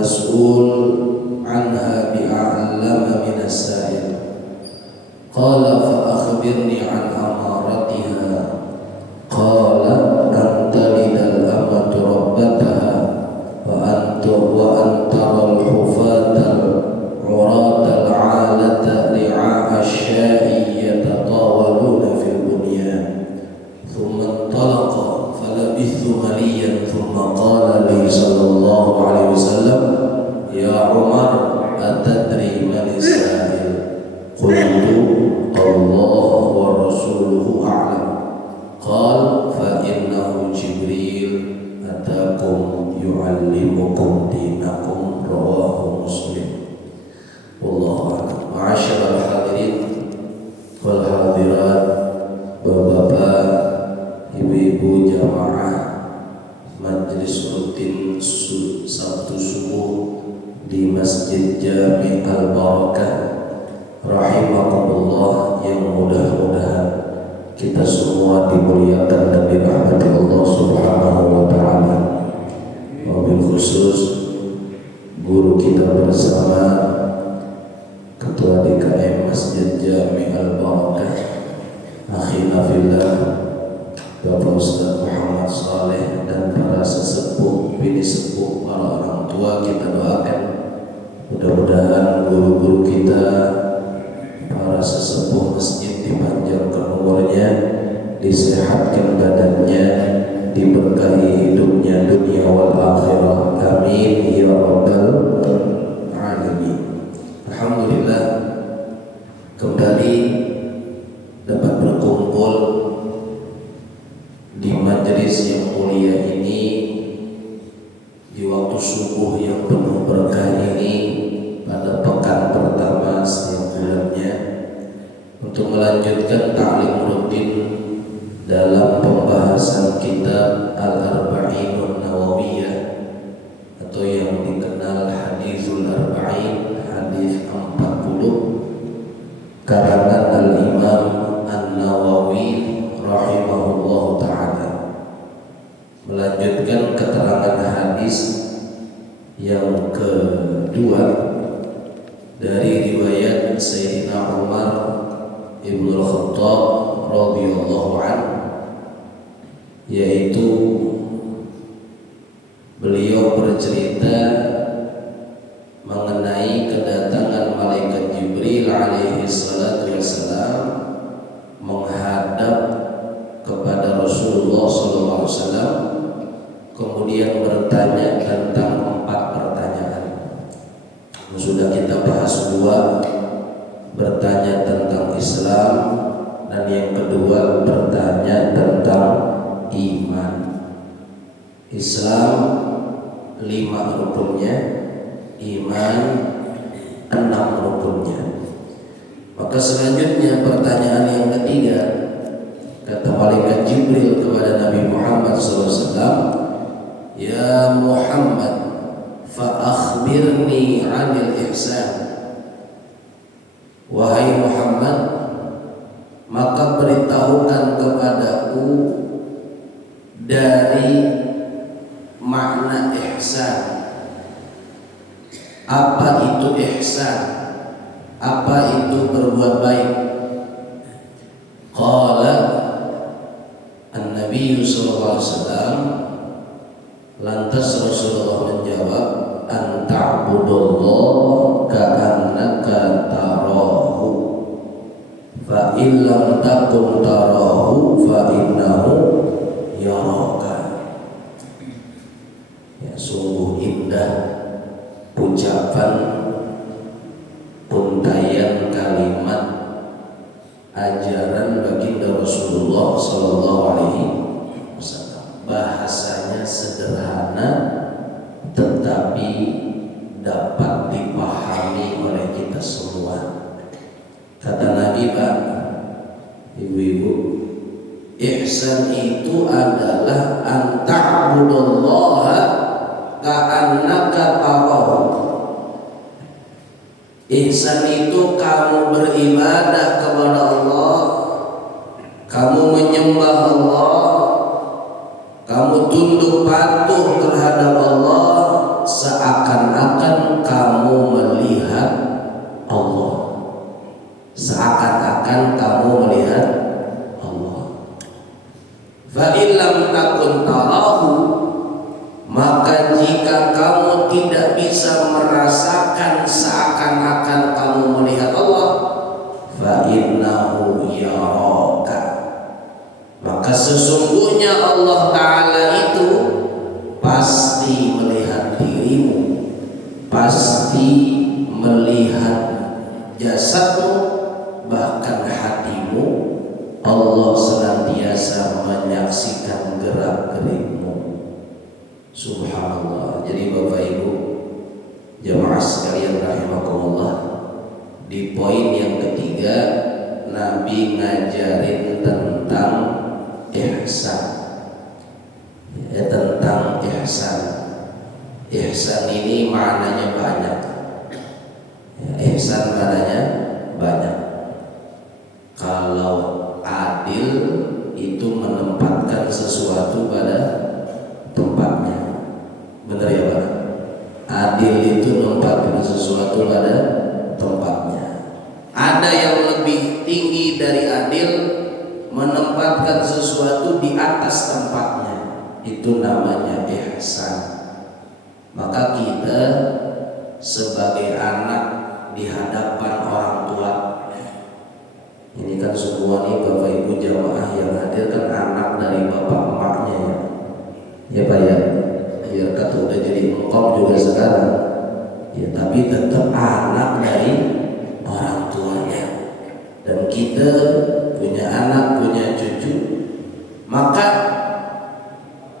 mas'ul anha bi'a'lama minas sa'il. Qala fa akhbirni an amaratiha. Qala an talidal amatu rabbataha wa antara al-hufatal uratal 'alata ri'a asy-sya'i yatatawaluna fil bunyan. Thumma intalaqa falabithu maliyan thumma qala li sallallahu alaihi wasallam ya Umar atadri man as-sa'il? Qultu Allah wa rasuluhu a'lam. Qal fa innahu Jibril atakum yu'allimukum dinakum. Rawahu Muslim. Wallahu a'lam. Ma'asyiral hadirin wal hadirat, bapak-bapak, ibu-ibu jamaah majelis rutin Sabtu subuh di Masjid Jami' Al-Barakah rahimakumullah, yang mudah-mudahan kita semua dimuliakan dan dirahmati Allah Subhanahu wa taala. Wabil khusus guru kita bersama, Ketua DKM Masjid Jami' Al-Barakah, akhina fillah, Bapak Ustaz Muhammad Saleh, dan para sesepuh, bini sepuh, para orang tua, kita doakan mudah-mudahan guru-guru kita, para sesepuh masjid dipanjangkan umurnya, disehatkan badannya, diberkahi hidupnya dunia wal akhirah. Amin ya rabbal alamin. Alhamdulillah, kembali dapat berkumpul di majelis yang mulia ini di waktu subuh yang penuh berkah ini pada pekan pertama setiap bulannya, untuk melanjutkan ta'lim rutin dalam pembahasan kitab Al-Arba'inun Nawawiyah, atau yang dikenal Hadithul Arba'in, hadis 40 karangan Al-Imam An-Nawawi rahimahullahu ta'ala, melanjutkan keterangan hadis yang kedua dari riwayat Sayyidina Umar Ibn Al-Khattab radhiyallahu anhu, yaitu beliau bercerita mengenai kedatangan malaikat Jibril alaihi salatu wassalam menghadap kepada Rasulullah sallallahu alaihi wasallam, kemudian bertanya tentang 4 pertanyaan. Sudah kita bahas 2, bertanya tentang Islam, dan yang kedua bertanya tentang iman. Islam 5 rukunnya, iman 6 rukunnya. Maka selanjutnya pertanyaan yang ketiga, kata malaikat Jibril kepada Nabi Muhammad SAW, ya Muhammad, fa akhbirni 'anil ihsan. Wahai Muhammad, maka beritahukan kepadaku dari makna ihsan. Apa itu ihsan? Apa itu berbuat baik? Qala An-Nabi sallallahu alaihi wasallam, lantas Rasulullah menjawab, an ta'budallaha ka'annaka tarahu, fa in lam takun tarahu fa innahu yaraka. Ya, sungguh indah ucapan untayan kalimat ajaran baginda Rasulullah sallallahu alaihi wasallam. Bahasanya sederhana tetapi dapat dipahami oleh kita semua. Kata Nabi, Pak, ibu-ibu, ihsan itu adalah anta'budallaha ka'annaka tarahu. Ihsan itu kamu beribadah kepada Allah, kamu menyembah Allah, kamu tunduk patuh terhadap Allah seakan-akan bisa merasakan seakan-akan kamu melihat Allah, fa innahu yaraka, maka sesungguhnya Allah Ta'ala itu pasti melihat dirimu, pasti melihat jasadmu, bahkan hatimu. Allah senantiasa menyaksikan gerak-gerikmu. Subhanallah. Jadi Bapak Ibu jemaah sekalian rahimakumullah, di poin yang ketiga Nabi ngajarin tentang ihsan, tentang ihsan. Ihsan ini maknanya banyak. Ihsan maknanya banyak. Kalau adil itu menempatkan sesuatu pada tempatnya. Benar ya Pak? Adil itu menempatkan sesuatu pada tempatnya. Ada yang lebih tinggi dari adil, menempatkan sesuatu di atas tempatnya. Itu namanya ihsan. Maka kita sebagai anak di hadapan orang tua, ini kan semua nih Bapak Ibu jamaah yang hadir kan anak dari bapak emaknya ya. Ya Pak ya. Ya kata udah jadi engkau juga sekarang. Ya tapi tetap anak dari orang tuanya. Dan kita punya anak, punya cucu. Maka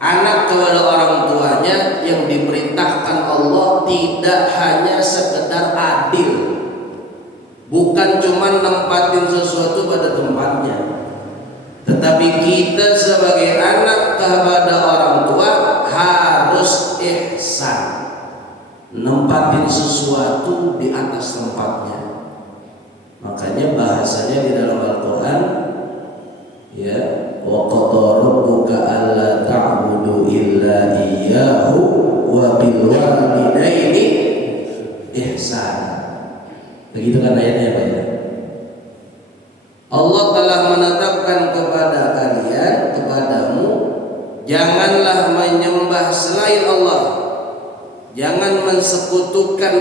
anak kepada orang tuanya yang diperintahkan Allah tidak hanya sekedar adil, bukan cuma nempatin sesuatu pada tempatnya, tetapi kita sebagai anak kepada orang tua harus ihsan, nempatin sesuatu di atas tempatnya. Makanya bahasanya di dalam Al-Quran ya, wa qadara rabbuka alla ta'budu illa iyyahu wa bil walidaini ihsan. Begitu kan ayatnya Pak ya? Allah telah menetapkan kepada kalian, kepadamu, janganlah menyembah selain Allah, jangan mensekutukan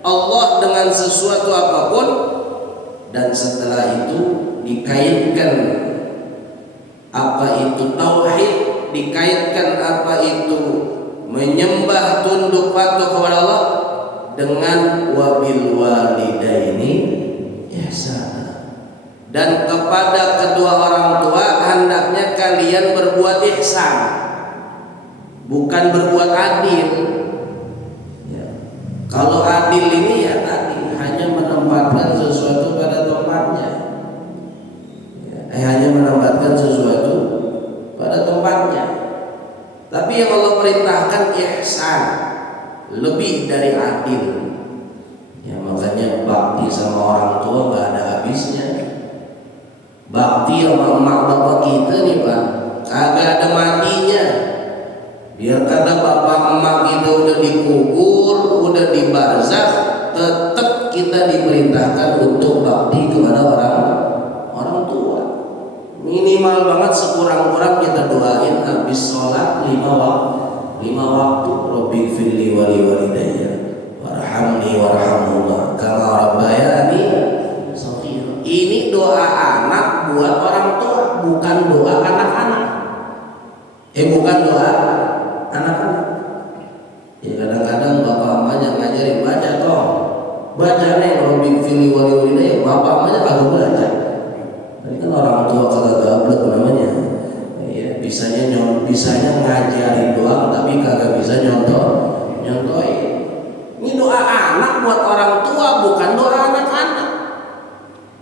Allah dengan sesuatu apapun. Dan setelah itu dikaitkan apa itu tauhid, dikaitkan apa itu menyembah tunduk patuh kepada Allah dengan wabil walidaini ihsan. Dan kepada kedua orang tua hendaknya kalian berbuat ihsan, bukan berbuat adil ya. Kalau adil ini ya tadi hanya menempatkan sesuatu pada tempatnya ya, hanya menempatkan sesuatu pada tempatnya. Tapi yang Allah perintahkan ihsan, lebih dari adil ya. Makanya bakti sama orang tua gak ada habisnya. Bakti sama emak bapak kita nih Pak, kagak ada matinya. Biar kata bapak emak kita udah dikubur, udah di barzakh, tetap kita diperintahkan untuk bakti kepada orang tua. Minimal banget sekurang-kurang kita doain habis sholat 5 waktu. Rabbi firli wali walidayya warhamni warhamhuma kama rabbayani shaghira. Ini doa anak buat orang tua, bukan doa anak-anak. Bukan doa anak-anak. Ya kadang-kadang bapak emaknya ngajarin baca toh, baca nih Rabbi firli wali walidayya, bapak emaknya kagak baca. Ini kan orang tua kagak gablek namanya. Ya, bisanya ngajarin doang tapi kagak bisa nyontohin. Ini doa anak buat orang tua, bukan doa anak-anak.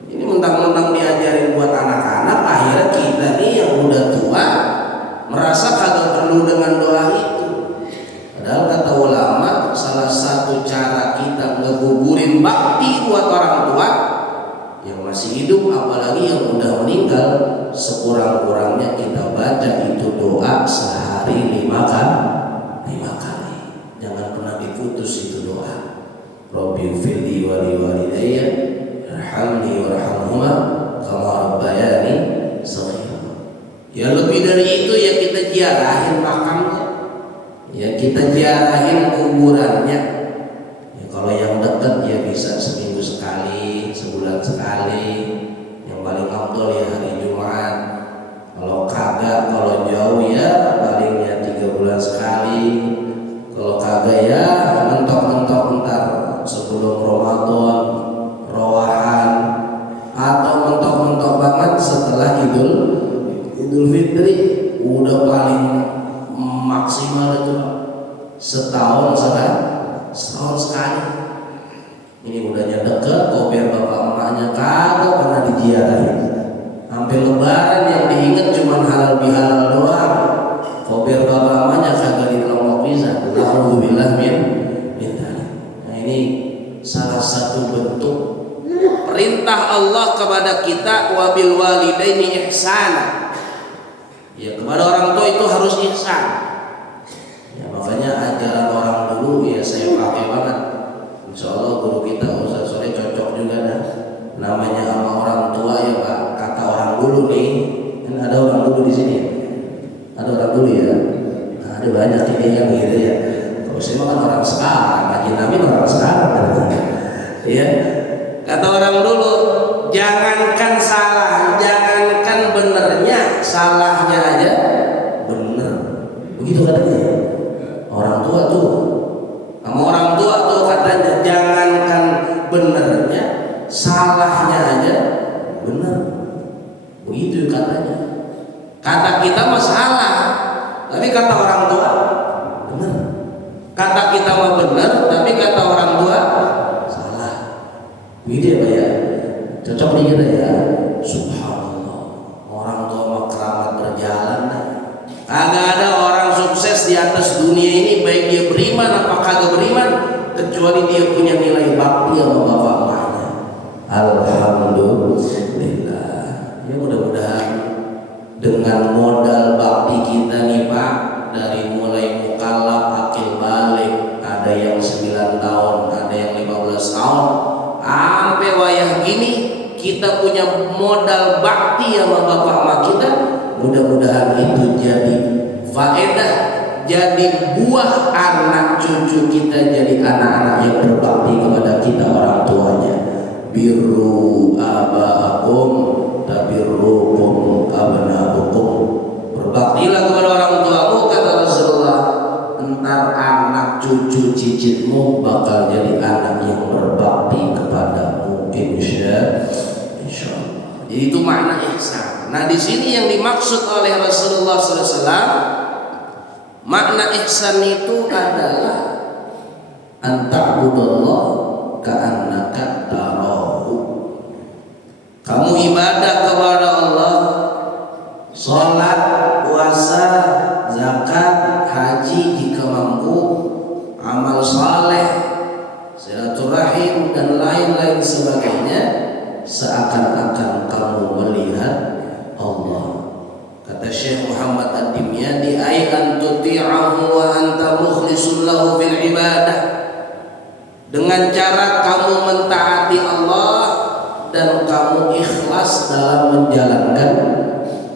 Ini mentang-mentang diajarin buat anak-anak, akhirnya kita nih yang udah tua merasa kagak perlu dengan doa itu. Padahal kata ulama, salah satu cara kita ngegugurin bakti buat orang tua yang masih hidup, apalagi yang udah meninggal, sekurang-kurangnya kita baca itu doa sehari 5 kali. Jangan pernah diputus itu doa. Rabbi firli wali walidayya warhamni warhamhuma kama rabbayani shaghira. Ya lebih dari itu ya kita ziarahin makamnya. ya kita ziarahin kuburannya. Ya, kalau yang dekat ya bisa seminggu sekali, sebulan sekali. Yang paling afdol ya hari Jumat. Kalau kagak, kalau jauh ya paling ya 3 bulan sekali. Kalau kagak ya mentok-mentok ntar sebelum Ramadan, Rawahan, atau mentok-mentok banget setelah Idul Fitri. Udah paling maksimal itu setahun sekali. Ini udahnya deket, kober bapak emaknya kagak pernah diziarahin. Sampai lebaran yang diinget cuma halal bihalal doang. Kober bapak emaknya kagak dilongok bisa. Alhamdulillah min. Nah ini salah satu bentuk perintah Allah kepada kita, wabil walidaini ihsana. Ya, kepada orang tua itu harus ihsan. Ya, makanya ajaran orang dulu ya saya pakai banget. Insya Allah guru kita Ustaz Soleh cocok juga dah. Namanya sama orang tua ya Pak. Kata orang dulu nih. Kan ada orang dulu di sini. Ada orang dulu ya. Nah, ada banyak ini yang gitu ya. Kalau saya kan orang sekarang, Haji Nabi orang sekarang. Ya. Kata orang dulu, jangankan salah, jangankan benernya, salahnya aja bener. Begitu katanya. Orang tua tuh, sama orang tua tuh katanya, jangankan benernya, salahnya aja bener. Begitu katanya. Kata kita mah salah, tapi kata orang tua bener. Kata kita mah bener, tapi kata orang tua salah. Begitu ya Pak ya. Cocok nih kita ya. Subhanallah. Orang tua mah keramat berjalan. Kagak ada orang sukses di atas dunia ini, baik dia beriman apa kagak beriman, kecuali dia punya nilai bakti sama bapak emaknya. Alhamdulillah. Ya mudah-mudahan dengan modal bakti kita nih Pak, dari mulai mukallaf, akil balik, ada yang 9 tahun, ada yang 15 tahun, sampai wayah gini kita punya modal bakti sama bapak emak kita. Mudah-mudahan itu jadi faedah, jadi buah anak cucu kita, jadi anak-anak yang berbakti kepada kita orang tuanya. Birru aba'akum tabirrukum abna'ukum. Berbaktilah kepada orang tuamu, kata Rasulullah, entar anak cucu cicitmu bakal jadi anak yang berbakti kepadamu, insya Allah. Jadi itu makna ihsan. Nah di sini yang dimaksud oleh Rasulullah SAW, makna ihsan itu adalah anta'budallah ka'annaka tarahu. Kamu ibadah kepada Allah, sholat, puasa, zakat, haji jika mampu, amal saleh, silaturahim dan lain-lain sebagainya, seakan-akan kamu melihat Allah. Kata Syekh Muhammad Ad-Dimyadi, ay an tuti'ahu wa anta mukhlisun lahu fil ibadah. Dengan cara kamu mentaati Allah dan kamu ikhlas dalam menjalankan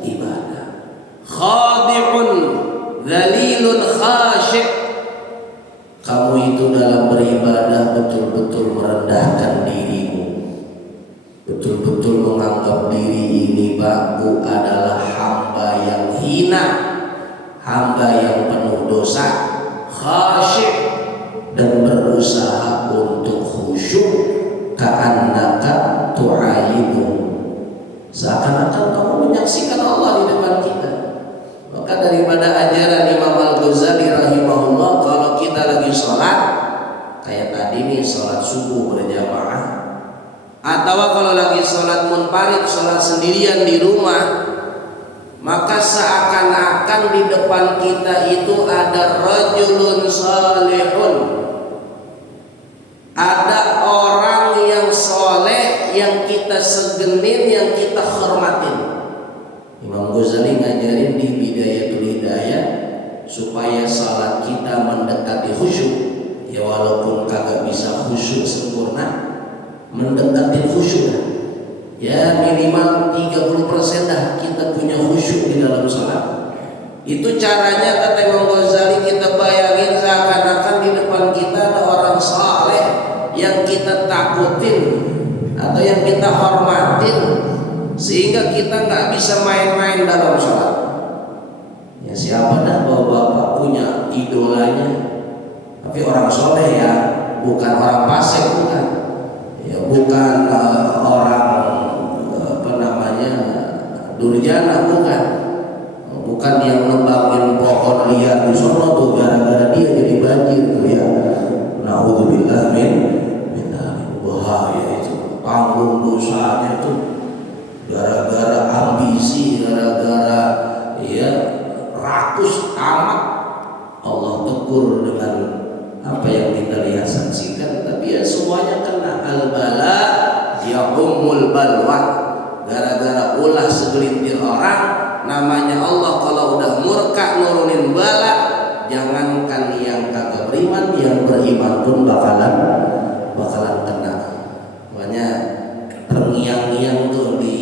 ibadah. Khadi'un dzalilun khasyik. Kamu itu dalam beribadah betul-betul merendahkan dirimu, betul-betul menganggap diri ini aku adalah hamba yang hina, hamba yang penuh dosa, khasyik, dan berusaha untuk khusyuk. Ka'annaka tu'ayinu, seakan-akan kamu menyaksikan Allah di depan kita. Maka daripada ajaran Imam Al-Ghazali rahimahullah, kalau kita lagi sholat kayak tadi nih, sholat subuh berjamaah, atau kalau lagi sholat munfarid, sholat sendirian di rumah, maka seakan-akan di depan kita itu ada rajulun salihun, ada orang yang soleh yang kita segenin, yang kita hormatin. Imam Ghazali ngajarin di Bidayatul Hidayah supaya salat kita mendekati khusyuk. Ya walaupun kagak bisa khusyuk sempurna, mendekati khusyuk. Ya minimal 30% dah kita punya khusyuk di dalam salat. Itu caranya kata Imam Ghazali, kita bayangin seakan-akan di depan kita ada orang saleh yang kita takutin atau yang kita hormatin, sehingga kita nggak bisa main-main dalam sholat. Ya siapa dah bapak punya idolanya, tapi orang soleh ya, bukan orang fasik, bukan, ya bukan orang apa namanya durjana, bukan yang nebangin pohon liar di sono tuh gara-gara dia jadi banjir tuh ya. Naudzubillah min bahaya itu, tanggung dosanya tuh gara-gara ambisi, gara-gara ya rakus amat. Allah tegur dengan apa yang kita lihat saksikan, tapi ya semuanya kena al-bala ya ummul balwa. Gara-gara ulah segelintir orang, namanya Allah kalau udah murka nurunin bala, jangankan yang kagak beriman, yang beriman pun bakalan kena. Makanya terngiang-ngiang tuh di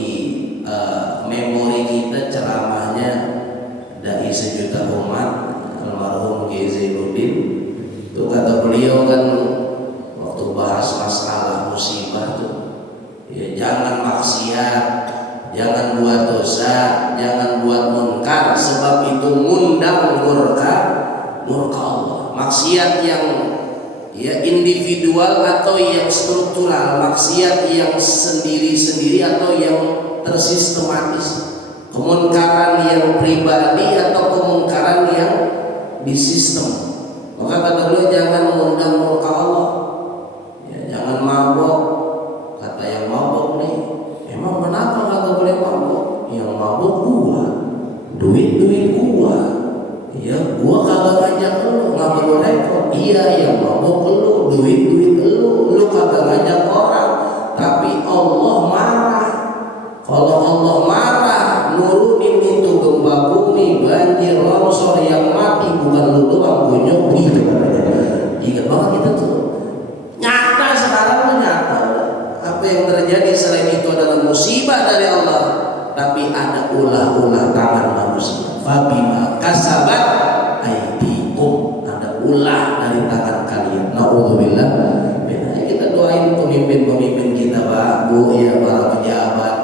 memori kita ceramahnya dai sejuta umat almarhum Kiai Zainuddin. Itu kata beliau kan waktu bahas masalah musibah tuh, ya jangan maksiat, jangan buat dosa, jangan buat munkar, sebab itu ngundang murka Allah. Maksiat yang ya individual atau yang struktural, maksiat yang sendiri-sendiri atau yang tersistematis, kemunkaran yang pribadi atau kemunkaran yang di sistem. Maka kata beliau jangan mengundang murka Allah, ya, jangan mabok. Kata yang mabok nih, emang kenapa kata beliau mabok? Yang mabok gua, duit gua, ya gua kagak ngajak lu, nggak perlu repot. Iya yang mabok lu, duit lu kagak ngajak orang, tapi Allah marah. Kalau Allah marah, nurunin itu gempa bumi, banjir, longsor, yang mati bukan lu doang, bonyok gitu katanya. Ingat banget kita tuh. Nyata sekarang lu nyata. Apa yang terjadi selain itu adalah musibah dari Allah, tapi ada ulah-ulah tangan manusia. Fabima kasabat aydikum, ada ulah dari tangan kalian. Naudzubillah. Kita doain pemimpin-pemimpin kita, Pak, Bu, ya, para pejabat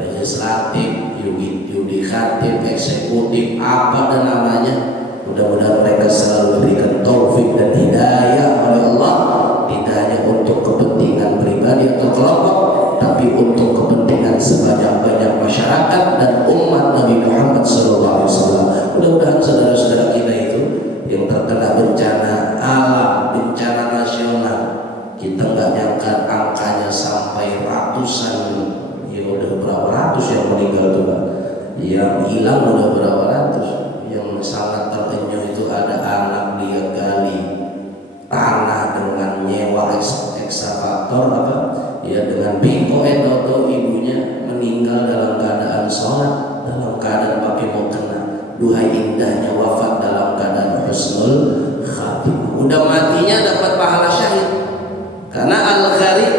legislatif, yudikatif, eksekutif, apa dan namanya. Mudah-mudahan mereka selalu diberikan taufik dan hidayah oleh Allah, tidak hanya untuk kepentingan pribadi atau kelompok, tapi untuk kepentingan sebanyak-banyak masyarakat dan umat Nabi Muhammad SAW. Mudah-mudahan saudara-saudara kita itu yang terkena bencana alam, bencana nasional, kita nggak nyangka angkanya sampai ratusan. Ya udah berapa ratus yang meninggal tuh, Pak. Yang hilang udah berapa ratus. Yang sangat terenyuh itu ada anak dia gali tanah dengan nyewa ekskavator apa? Ya dengan piko atau ibunya meninggal dalam keadaan sholat, dalam keadaan pakai mukena. Duhai indahnya wafat dalam keadaan husnul khatimah. Udah matinya dapat pahala syahid. Karena al-gharib,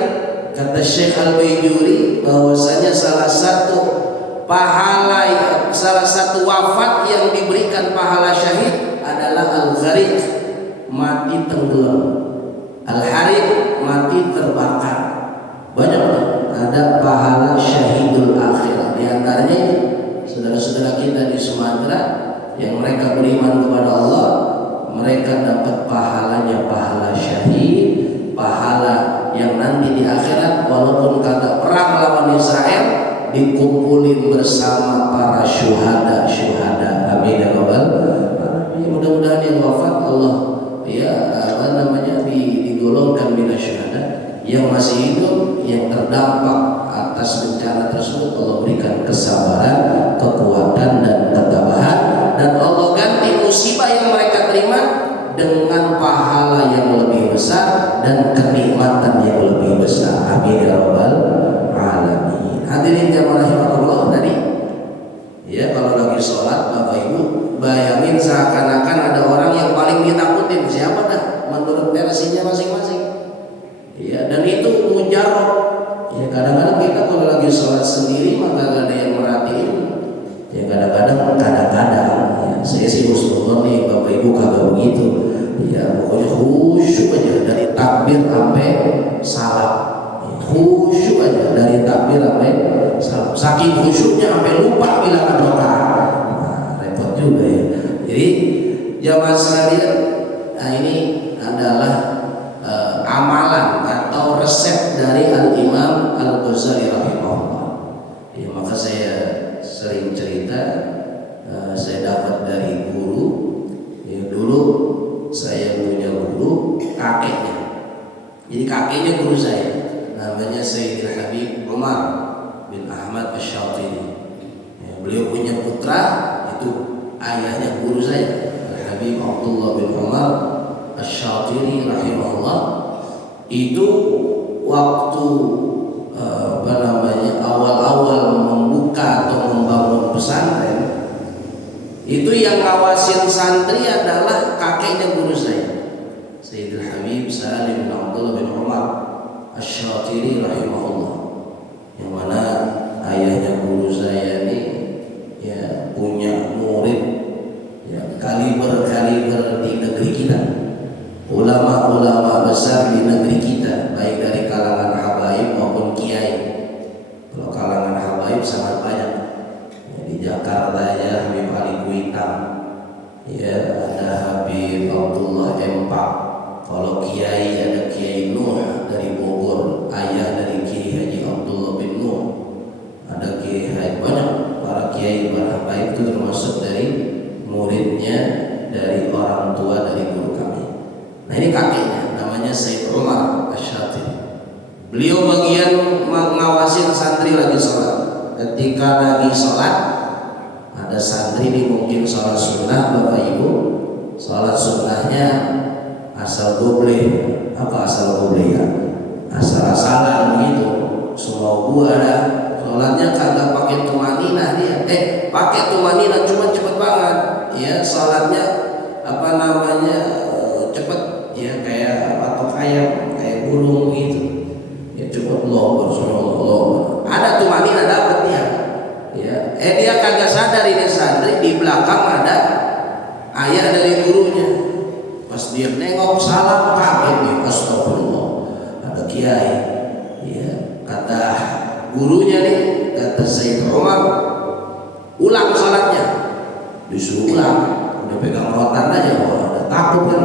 kata Syekh Al-Baijuri, bahwasanya salah satu wafat yang diberikan pahala syahid adalah al-gharib, mati tenggelam, al-harib, mati terbakar. Banyak ada pahala syahidul akhirah. Di antaranya saudara-saudara kita di Sumatera yang mereka beriman kepada Allah, mereka dapat pahalanya pahala syahid, pahala yang nanti di akhirat walaupun kagak perang lawan Israel, dikumpulin bersama para syuhada. Amin ya rabbal alamin. Mudah-mudahan yang wafat Allah ya digolongkan minasyuhada. Yang masih hidup, yang terdampak atas bencana tersebut, Allah berikan kesabaran, kekuatan dan ketabahan, dan Allah ganti musibah yang mereka terima dengan pahala yang lebih besar dan kenikmatan yang lebih besar. Amin ya rabbal alamin. Hadirin jamaah rahimakumullah, tadi ya kalau lagi sholat Bapak Ibu bayangin seakan-akan ada orang yang paling ditakutin. Siapa dah menurut versinya masing-masing ya, dan itu mujarab ya. Kadang-kadang kita kalau lagi sholat sendiri maka gak ada yang merhatiin, Ya kadang-kadang ya, saya sih husnuzon nih Bapak Ibu kagak begitu. Ya pokoknya khusyuk aja dari takbir sampai salam. Ya, khusyuk aja dari takbir sampai salam. Saking khusyuknya sampai lupa bilangan rakaat. Nah, repot juga ya. Jadi jamaah sekalian, nah ini adalah amalan atau resep dari Al-Imam Al-Ghazali rahimahullah. Ya, maka saya sering cerita, saya dapat dari guru. Ya, dulu saya punya guru kakeknya. Jadi kakeknya guru saya, namanya Sayyidil Habib Umar bin Ahmad Asy-Syatiri. Ya, beliau punya putra, itu ayahnya guru saya, Habib Abdullah bin Umar Asy-Syatiri rahimahullah. Itu waktu awal-awal membuka atau membangun pesantren, itu yang ngawasin santri adalah kakeknya guru saya, Sayyidul Habib Salim bin Abdullah bin Umar Asy-Syatiri rahimahullah, yang mana ayahnya guru saya ini ya punya murid ya kaliber di negeri kita, ulama-ulama besar di negeri kita, baik dari kalangan habaib maupun kiai. Kalau kalangan habaib sangat banyak ya, di Jakarta ya Habib Ali Kuitam, ya ada Habib Abdullah Empak. Kalau kiai ada Kiai Nuh dari Bogor, ayah dari Kiai Haji Abdullah bin Nuh. Ada Kiai Haji, banyak para kiai para habaib itu termasuk dari muridnya, dari orang tua dari guru kami. Nah ini kakeknya namanya Sayyid Umar Asy-Syatiri. Beliau bagian mengawasin santri lagi sholat. Ketika lagi sholat, ada santri ini mungkin sholat sunnah, Bapak Ibu, sholat sunnahnya asal gobleh. Apa asal gobleh ya? Asal-asalan begitu. Semua gua ada. Sholatnya kagak pakai tumaninah dia. Pakai tumaninah cuma cepet banget. Ya sholatnya apa namanya cepet. Ya kayak patok ayam, kayak burung gitu. Ya cepet loh, ada tumaninah dapat dia. Ya, dia kagak sadar ini santri di belakang ada ayah dari gurunya. Pas dia nengok salam kaget nih, astagfirullah, ada kiai. Ya, kata gurunya nih, kata Sayyid Umar, ulang salatnya. Disuruh ulang, udah pegang rotan aja, udah takut kan.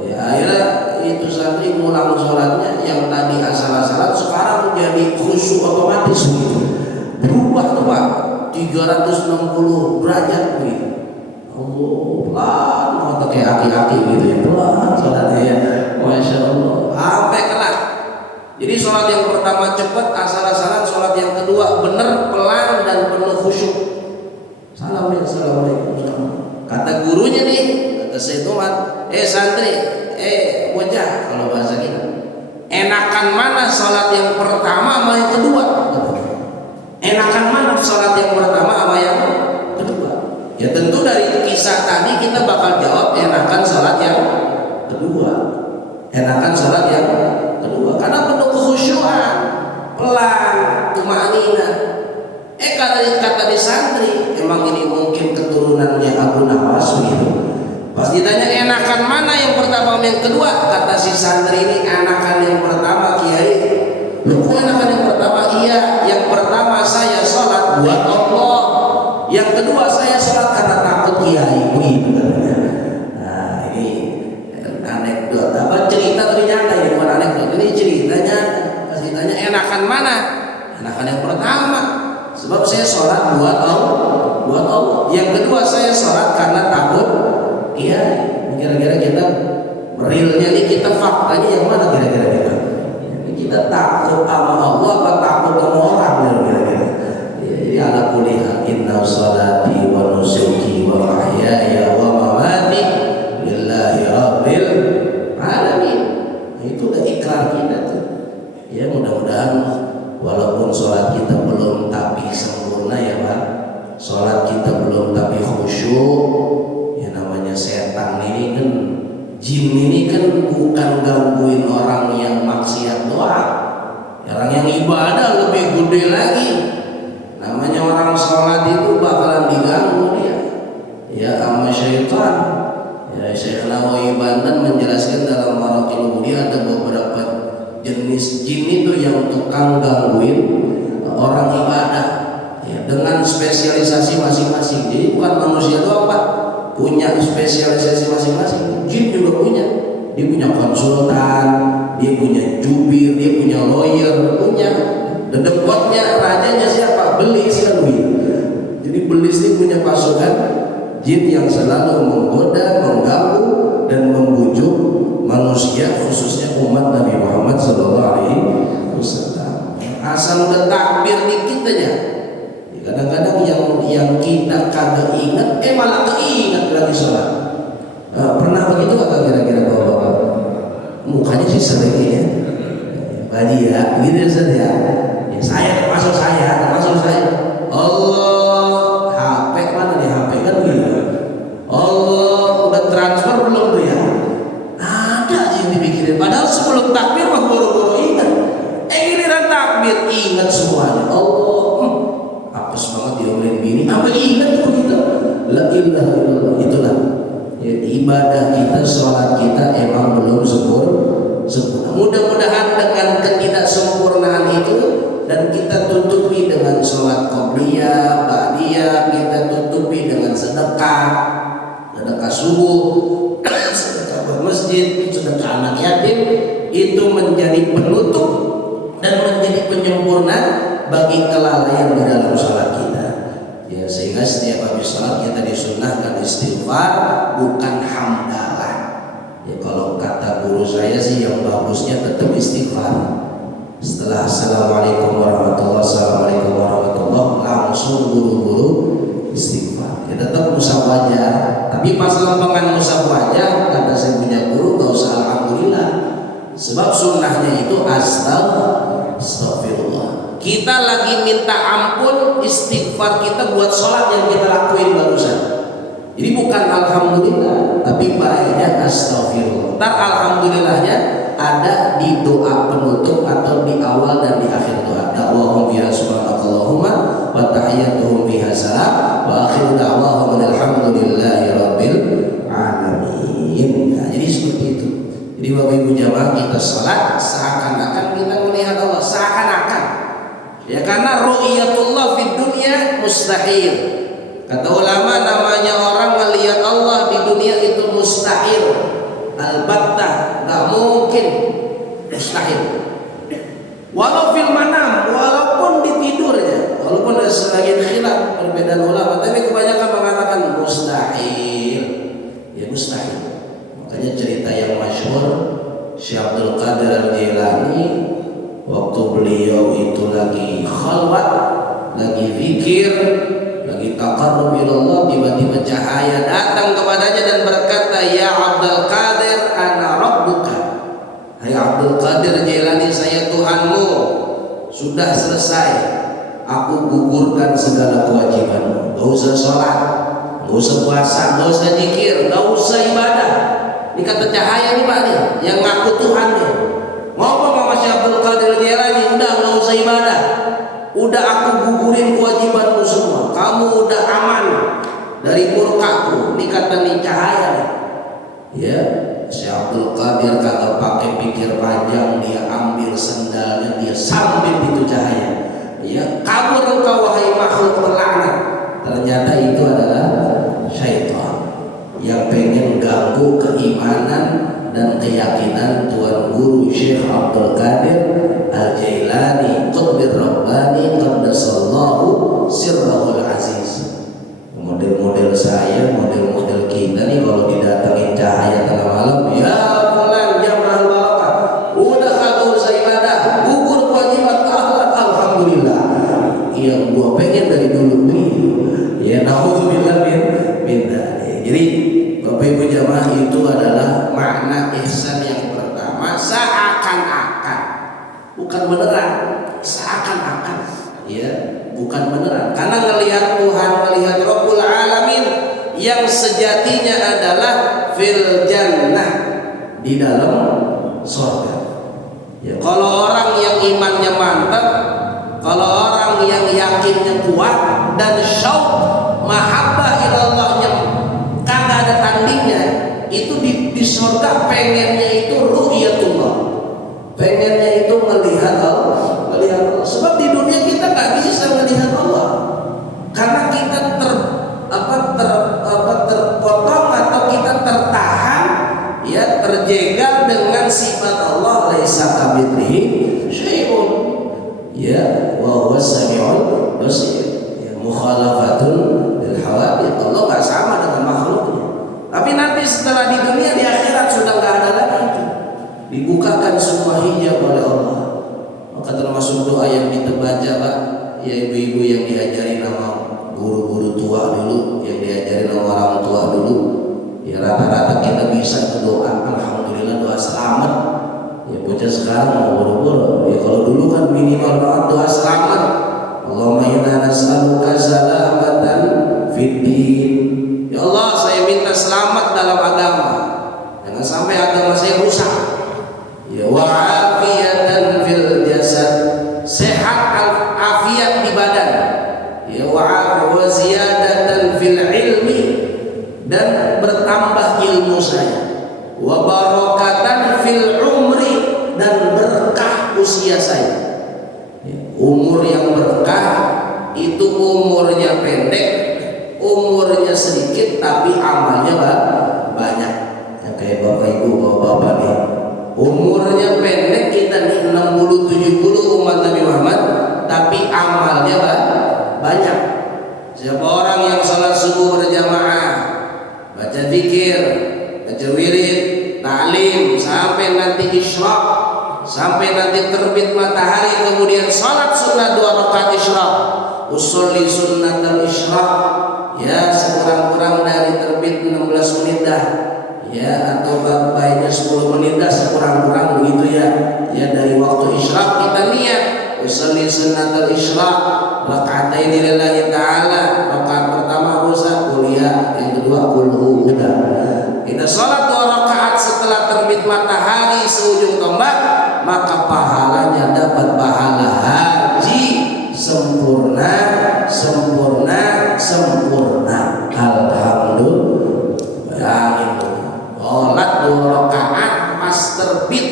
Ya, akhirnya itu santri ngulang sholatnya yang tadi asal-asalan sekarang menjadi khusyuk otomatis gitu. Berubah tuh Pak 360 derajat gitu. Pelan atau kayak aki-aki gitu ya, pelan sholatnya ya, Masya Allah, sampai kelar. Jadi sholat yang pertama cepat asal-asalan, sholat yang kedua bener pelan dan penuh khusyuk. Assalamualaikum. Kata gurunya nih, kata Sayyid Umar, santri, bocah, kalau bahasa kita, enakan mana sholat yang pertama sama yang kedua? Enakan mana sholat yang pertama sama yang kedua? Ya tentu dari kisah tadi kita bakal jawab enakan sholat yang kedua. Enakan sholat yang kedua karena penuh kekhusyuan, pelan, tumaninah. Kata di santri, emang ini mungkin keturunannya Abu Nawas gitu. Pas ditanya enakan mana yang pertama sama yang kedua, kata si santri ini enakan yang pertama Kiai. Loh kok enakan yang pertama? Iya, yang pertama saya sholat buat Allah, yang kedua saya sholat karena takut Kiai gitu katanya. Nah ini anekdot apa cerita ternyata ini bukan anekdot, ini ceritanya. Pas ditanya enakan mana? Enakan yang pertama, sebab saya sholat buat Allah. Yang kedua saya sholat karena takut. Iya, kira-kira kita realnya nih, kita faktanya yang mana kira-kira kita? Kita takut sama Allah apa takut sama orang kira-kira? Jadi ala kulli hal inna sholati wa nusuki wa mahyaya wa mamati lillahi rabbil alamin. Itu udah ikrar kita tuh. Ya mudah-mudahan walaupun sholat kita belum tapi sempurna ya Pak, sholat kita belum tapi khusyuk. Ya namanya setan ini kan, jin ini kan bukan gangguin orang yang maksiat doang, orang yang ibadah lebih gede lagi. Nah Namanya orang sholat itu bakalan diganggu dia, ya, sama syaitan. Ya, Syekh Nawawi Banten menjelaskan dalam Maraqil Hudi ada beberapa jenis jin itu yang tukang gangguin orang ibadah, ya, dengan spesialisasi masing-masing. Jadi bukan manusia doang Pak, punya spesialisasi masing-masing. Jin juga punya, dia punya konsultan, dia punya jubir, dia punya lawyer, punya. Dedekotnya rajanya siapa? Belis kan begitu. Jadi belis ini punya pasukan jin yang selalu menggoda, mengganggu dan membujuk manusia, khususnya umat Nabi Muhammad SAW. Asal udah takbir dikit aja, kadang-kadang yang kita kagak ingat, malah keinget lagi sholat. Pernah begitu kagak kira-kira bapak-bapak? Mukanya sih sering ya, badi ya, gitu saja. Saya termasuk saya. Allah, HP mana nih HP kan gitu. Allah udah transfer belum tuh ya? Ada yang dipikirin. Padahal sebelum takbir mah boro-boro ingat. Giliran takbir ingat semuanya. Allah, apes banget diomelin bini. Apa ingat tuh gitu? La ilaha illallah. Itulah ya, ibadah kita, sholat kita emang belum sempurna. Mudah-mudahan dengan ketidaksempurnaan itu, dan kita tutupi dengan sholat qobliyah, ba'diyah, kita tutupi dengan sedekah subuh, sedekah buat masjid, sedekah anak yatim, itu menjadi penutup dan menjadi penyempurna bagi kelalaian di dalam sholat kita. Ya, sehingga setiap habis sholat kita disunnahkan istighfar, bukan hamdalah. Ya, kalau kata guru saya sih yang bagusnya tetap istighfar. Setelah assalamualaikum warahmatullahi langsung buru-buru istighfar. Ya, tetap musab wajah, tapi pas lempengan musab wajah kata saya punya guru gak usah alhamdulillah, sebab sunnahnya itu astagfirullah. Kita lagi minta ampun, istighfar kita buat sholat yang kita lakuin barusan. Jadi bukan alhamdulillah, tapi baiknya astagfirullah. Ntar alhamdulillahnya ada di doa penutup atau di awal dan di akhir doa. Da'wahum biha subhanakallahumma wa tahiyyatuhum biha salam wa akhiru da'wahum alhamdulillahi rabbil alamin. Nah, jadi seperti itu. Jadi Bapak Ibu jamaah, kita salat seakan-akan kita melihat Allah, seakan-akan. Ya, karena ru'yatullah fid dunya mustahil. Kata ulama, namanya orang melihat Allah di dunia itu mustahil. Albattah, nggak mungkin, mustahil. Walau fil manam, walaupun di tidurnya, walaupun ada sebagian khilaf perbedaan ulama, tapi kebanyakan mengatakan mustahil. Ya, mustahil. Makanya cerita yang masyhur Syekh Abdul Qadir Al-Jilani, waktu beliau itu lagi khalwat, lagi zikir, lagi taqarrub ilallah, tiba-tiba cahaya datang kepadanya dan berkata, ya Abdul Qadir, ana rabbuka. Hai Abdul Qadir Jilani, saya Tuhanmu. Sudah selesai, aku gugurkan segala kewajibanmu. Gak usah sholat, gak usah puasa, gak usah zikir, gak usah ibadah. Ini kata cahaya nih Pak nih, yang ngaku Tuhan nih. Ngomong sama Syekh Abdul Qadir Jilani, udah gak usah ibadah, udah aku gugurin kewajibanmu semua, kamu udah aman dari murkaku. Ini kata nih cahaya nih. Ya, Syekh Abdul Qadir kagak pakai pikir panjang, dia ambil sendalnya, dia sambit itu cahaya. Ya, kabur engkau wahai makhluk terlaknat. Ternyata itu adalah syaitan yang pengen ganggu keimanan dan keyakinan Tuan Guru Syekh Abdul Qadir Al-Jailani Qutbir Rabbani Qaddasallahu Sirrahul Aziz. Model-model saya, model-model kita nih kalau didatengin cahaya tengah malam, ya fulan jamaah barakah, udah kagak usah ibadah, gugur kewajiban akhlak, alhamdulillah. Yang gua pengen dari dulu nih, ya naudzubillah min dzalik. Jadi Bapak Ibu jamaah, itu adalah makna ihsan yang pertama, seakan-akan, bukan beneran, seakan-akan, ya, bukan beneran. Karena ngelihat Tuhan, melihat Rabbul Alamin yang sejatinya adalah fil jannah, di dalam surga. Ya, kalau orang yang imannya mantap, kalau orang orang yang yakinnya kuat dan syauq mahabbah ilallahnya kagak ada tandingnya, itu di surga pengennya itu ru'yatullah, pengennya itu melihat Allah, melihat Allah. Sebab di dunia kita nggak bisa melihat Allah karena kita terpotong atau kita tertahan, ya, terjegal dengan sifat Allah, laisa kamitslihi syai'un, ya, wa huwas samiul basir, ya, mukhalafatun lil hawadits. Allah nggak sama dengan makhluknya. Tapi nanti setelah di dunia, di akhirat sudah nggak ada lagi itu. Dibukakan semua hijab oleh Allah. Maka termasuk doa yang kita baca, Pak, ya, ibu-ibu yang diajari nama guru-guru tua dulu, yang diajari nama orang tua dulu, ya, rata-rata kita bisa itu doa, alhamdulillah, doa selamat. Ya, bocah sekarang mau buru-buru. Ya, kalau dulu kan minimal banget doa selamat. Allahumma inna nas'aluka salamatan fid din. Ya Allah, saya minta selamat dalam agama. Jangan sampai agama saya rusak. Ya, wa afiyatan fil jasad, sehat afiat di badan. Ya, wa ziyadatan fil ilmi, dan bertambah ilmu saya. Wa barakatan fil umri, dan berkah usia saya. Ya, umur yang berkah itu umurnya pendek, umurnya sedikit tapi amalnya banyak. Ya, kayak bapak ibu, bapak-bapak nih, umurnya pendek kita nih 60-70 umat Nabi Muhammad, tapi amalnya banyak. Siapa orang yang sholat subuh berjamaah, baca zikir, baca wirid, ta'lim, sampai nanti isyraq, sampai nanti terbit matahari, kemudian sholat sunnah 2 rakaat isyraq, usolli sunnatal isyraq, ya, sekurang-kurang dari terbit 16 menit dah, ya, atau baiknya 10 menit dah, sekurang-kurang begitu, ya, ya, dari waktu isyraq kita niat usolli sunnatal isyraq raka'ataini lillahi ta'ala. Rakaat pertama Ustaz kuliah, yang kedua qul huwa. Kita sholat 2 rakaat setelah terbit matahari seujung tombak, maka pahalanya dapat pahala haji sempurna, sempurna, sempurna. Alhamdulillah. Sholat 2 rakaat pas terbit,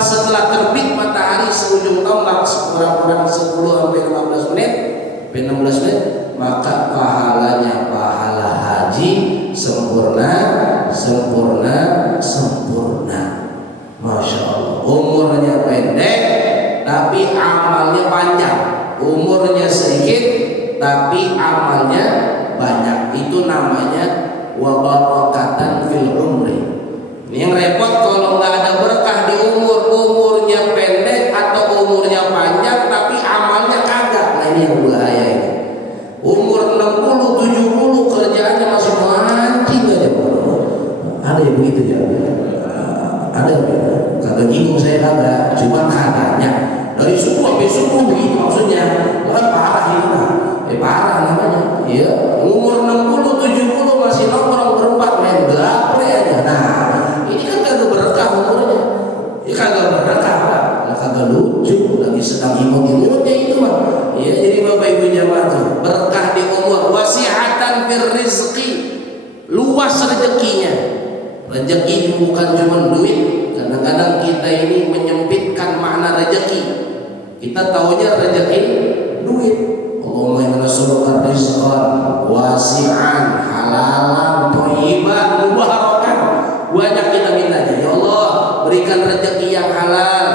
setelah terbit matahari seujung tombak, sekurang-kurang 10-15 menit, 16 menit, maka pahalanya pahala haji sempurna, sempurna, sempurna. Masya Allah. Umurnya pendek tapi amalnya panjang, umurnya sedikit tapi amalnya banyak. Itu namanya wa barakatan fil umri. Ini yang repot kalau nggak ada berkah di umur, umurnya pendek atau umurnya panjang tapi amalnya kagak. Nah, ini yang bahaya ini. Umur 60-70 kerjaannya masih mancing aja. Ada yang begitu ya? Ada yang kagak nyinggung saya kagak, cuma katanya dari subuh sampai subuh begitu maksudnya. Kan parah ini, parah namanya. Ya, umur 60-70 masih nongkrong berempat main gaple aja. Nah, ini kan kagak berkah umurnya. Ya kagak berkah, Pak. Nah, kagak lucu, lagi sedang imut-imutnya itu, Pak. Ya, jadi Bapak Ibu jamaah tuh, berkah di umur, wasihatan fir rizqi, luas rezekinya. Rezeki bukan cuma duit. Kadang-kadang kita ini menyempitkan makna rezeki. Kita taunya rezeki duit. Allahumma inna nas'aluka rizqan wasi'an halalan thayyiban mubarakan. Banyak kita mintanya, ya Allah, berikan rezeki yang halal,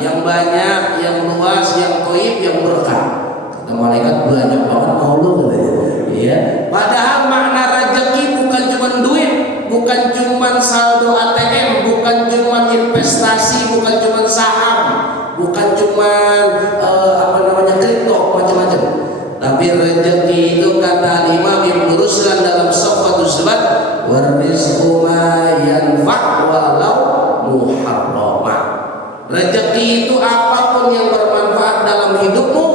yang banyak, yang luas, yang thayyib, yang berkah. Kata malaikat, banyak banget mau lu katanya. Ya, padahal makna rezeki bukan cuma duit, bukan cuma saldo ATM, bukan cuma investasi, bukan cuma saham, bukan cuma kripto, macam-macam. Tapi rezeki itu kata Imam Ibnu Ruslan dalam Safwatus Sabat, warizqu ma yanfa' walau muharrama. Rezeki itu apapun yang bermanfaat dalam hidupmu,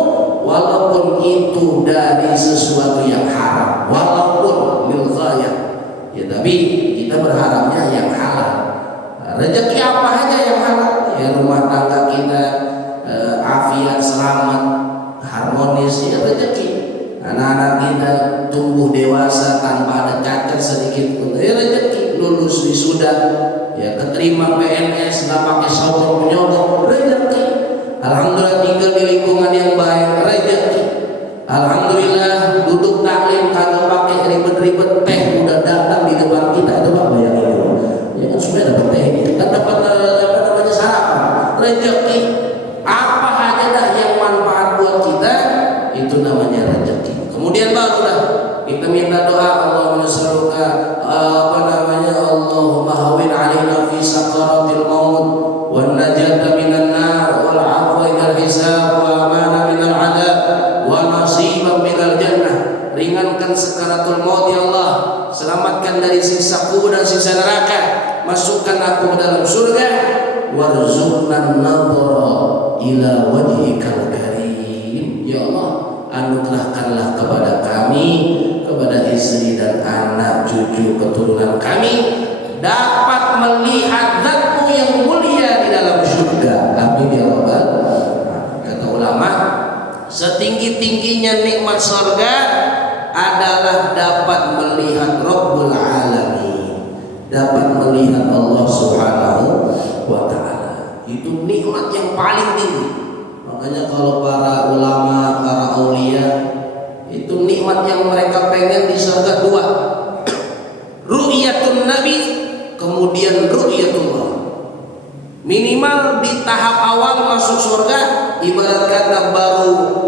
walaupun itu dari sesuatu yang haram, walaupun lil ghayah. Ya, tapi kita berharapnya yang halal. Rezeki apa aja yang halal? Ya, rumah tangga kita afiat, selamat, manusia rezeki. Anak-anak kita tumbuh dewasa tanpa ada cacat sedikit pun, rezeki. Lulus wisuda, ya keterima PNS, nggak pakai sogok menyogok, rezeki. Alhamdulillah tinggal di lingkungan yang baik, rezeki. Alhamdulillah duduk taklim kagak pakai ribet-ribet, teh udah datang di depan kita, itu apa yang itu? Ya kan supaya dapat teh, kan dapat apa namanya sarapan, rezeki. Apa aja dah yang manfaat buat kita, itu namanya rezeki. Kemudian barulah kita minta doa, Allahumma nas'aluka apa namanya, Allahumma hawwin 'alaina fi sakaratil maut wan najata minan nar wal 'afwa minal hisab wa amana minal 'adab wa nasiban minal jannah. Ringankan sakaratul maut ya Allah, selamatkan dari siksa kubur dan siksa neraka, masukkan aku ke dalam surga, warzuqnan nadhara ila wajhikal karim. Ya Allah, anugerahkanlah kepada kami, kepada istri dan anak cucu keturunan kami, dapat melihat Zat-Mu yang mulia di dalam surga. Amin ya Rabbal alamin. Kata ulama, setinggi-tingginya nikmat surga adalah dapat melihat Rabbul Alamin, dapat melihat Allah Subhanahu wa ta'ala. Itu nikmat yang paling tinggi. Makanya kalau para ulama, para aulia, itu nikmat yang mereka pengen di surga dua, ru'yatun nabi, kemudian ru'yatullah. Minimal di tahap awal masuk surga, ibarat kata baru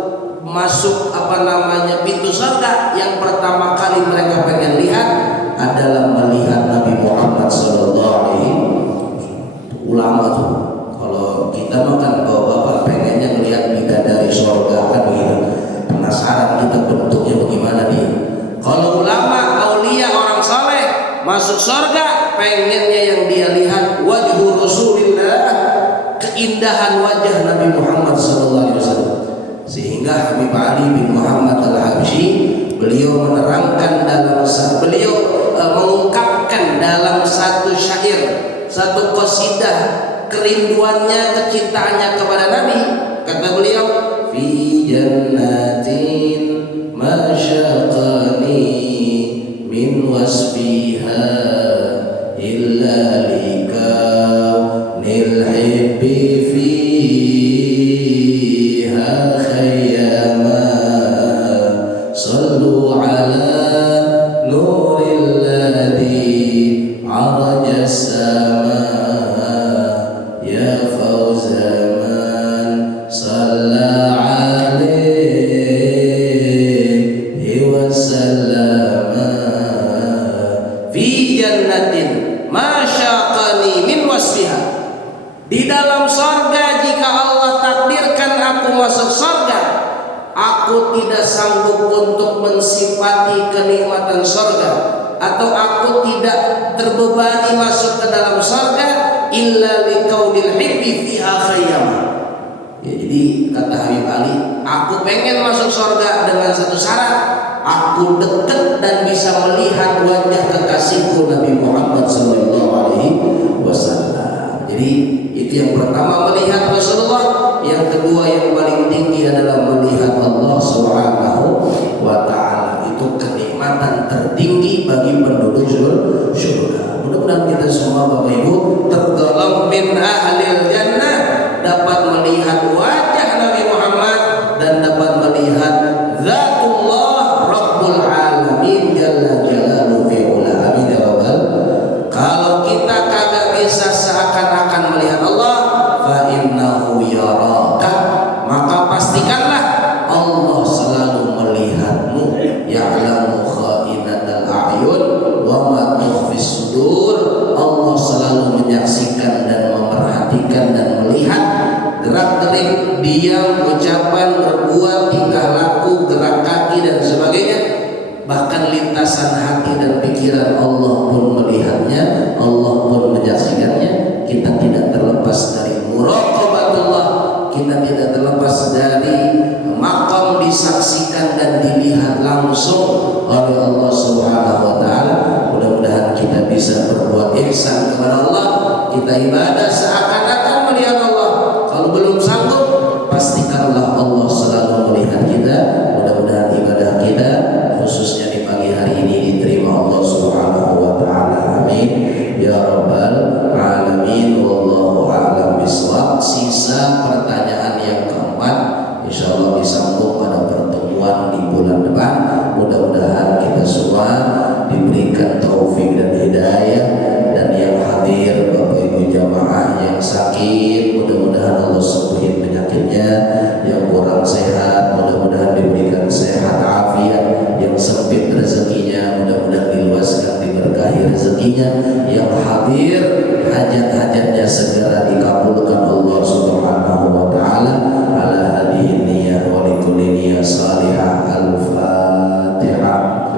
masuk apa namanya pintu surga, yang pertama kali mereka pengen lihat adalah melihat Nabi Muhammad sallallahu alaihi wasallam. Ulama tuh, kalau kita makan bapak pengennya melihat bidadari surga kan begitu, penasaran kita bentuknya bagaimana dia. Kalau ulama, aulia, orang saleh masuk surga, pengennya yang dia lihat wajhu Rasulillah, keindahan wajah Nabi Muhammad sallallahu alaihi wasallam. Sehingga Habib Ali bin Muhammad Al-Habsyi, beliau menerangkan beliau mengungkapkan dalam satu syair, satu qasidah, kerinduannya, kecintaannya kepada Nabi. Kata beliau, fi jannatin masyaqani min wasfiha illa likaunil hibbi fiha khayyama sallu ala nuril ladhi araja sama ya fawza man salla alaihi wasallama fi jannatin masyaqani min wasfiha. Di dalam surga, jika Allah takdirkan aku masuk surga, aku tidak sanggup untuk mensifati kenikmatan surga, atau aku tidak terbebani masuk ke dalam surga illa liqaulil hibbi fiha khayyama. Ya, jadi kata Habib Ali, aku pengen masuk surga dengan satu syarat, aku dekat dan bisa melihat wajah kekasihku Nabi Muhammad sallallahu alaihi wasallam. Jadi itu yang pertama, melihat Rasulullah. Yang kedua yang paling tinggi adalah melihat Allah Subhanahu wa ta'ala. Itu kenikmatan tertinggi bagi penduduk surga. Mudah-mudahan kita semua Bapak Ibu tergolong min ahlil jannah, dapat melihat wajah Nabi Muhammad dan dapat melihat Zatullah Rabbul Alamin Jalla Jalaluhu fi'ula. Amin ya Rabbal. Kalau kita kagak bisa seakan-akan melihat Allah, fa innahu yaraka, maka pastikanlah Allah selalu melihatmu. Ya'lamu kha'inatal a'yun wa ma tukhfis sudur. Allah selalu menyaksikan dan memperhatikan dan melihat gerak-gerik diam, ucapan, berbuat, tingkah laku, gerak kaki dan sebagainya. Bahkan lintasan hati dan pikiran Allah pun melihatnya, Allah pun menyaksikannya. Kita tidak terlepas dari muraqabatullah, kita tidak terlepas dari maqam disaksikan dan dilihat langsung oleh Allah Subhanahu wa ta'ala. Mudah-mudahan kita bisa berbuat ihsan kepada Allah, kita ibadah seakan-akan melihat Allah. Kalau belum sanggup, pastikanlah Allah selalu melihat kita Mudah-mudahan ibadah kita khususnya di pagi hari ini diterima Allah Subhanahu wa taala. Amin ya rabbal alamin. Wallahu a'lam bishawab. Sisa pertanyaan yang keempat insyaallah disambung pada pertemuan di bulan depan. Mudah-mudahan kita semua diberikan taufik dan hidayah, dan yang hadir Bapak Ibu jamaah yang sakit mudah-mudahan Allah sembuhin penyakitnya, yang kurang sehat mudah-mudahan diberikan sehat afiat, yang sempit rezekinya mudah-mudahan diluaskan diberkahi rezekinya, yang hadir hajat-hajatnya segera dikabulkan Allah Subhanahu wa taala. Ala hadhihi niyyah wa likulli niyyah salihah. Al-Fatihah.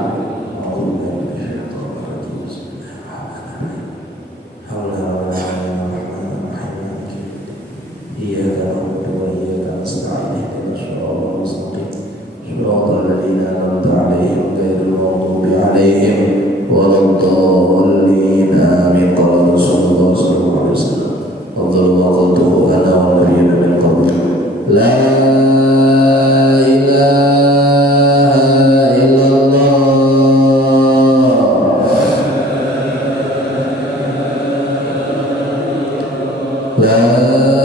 La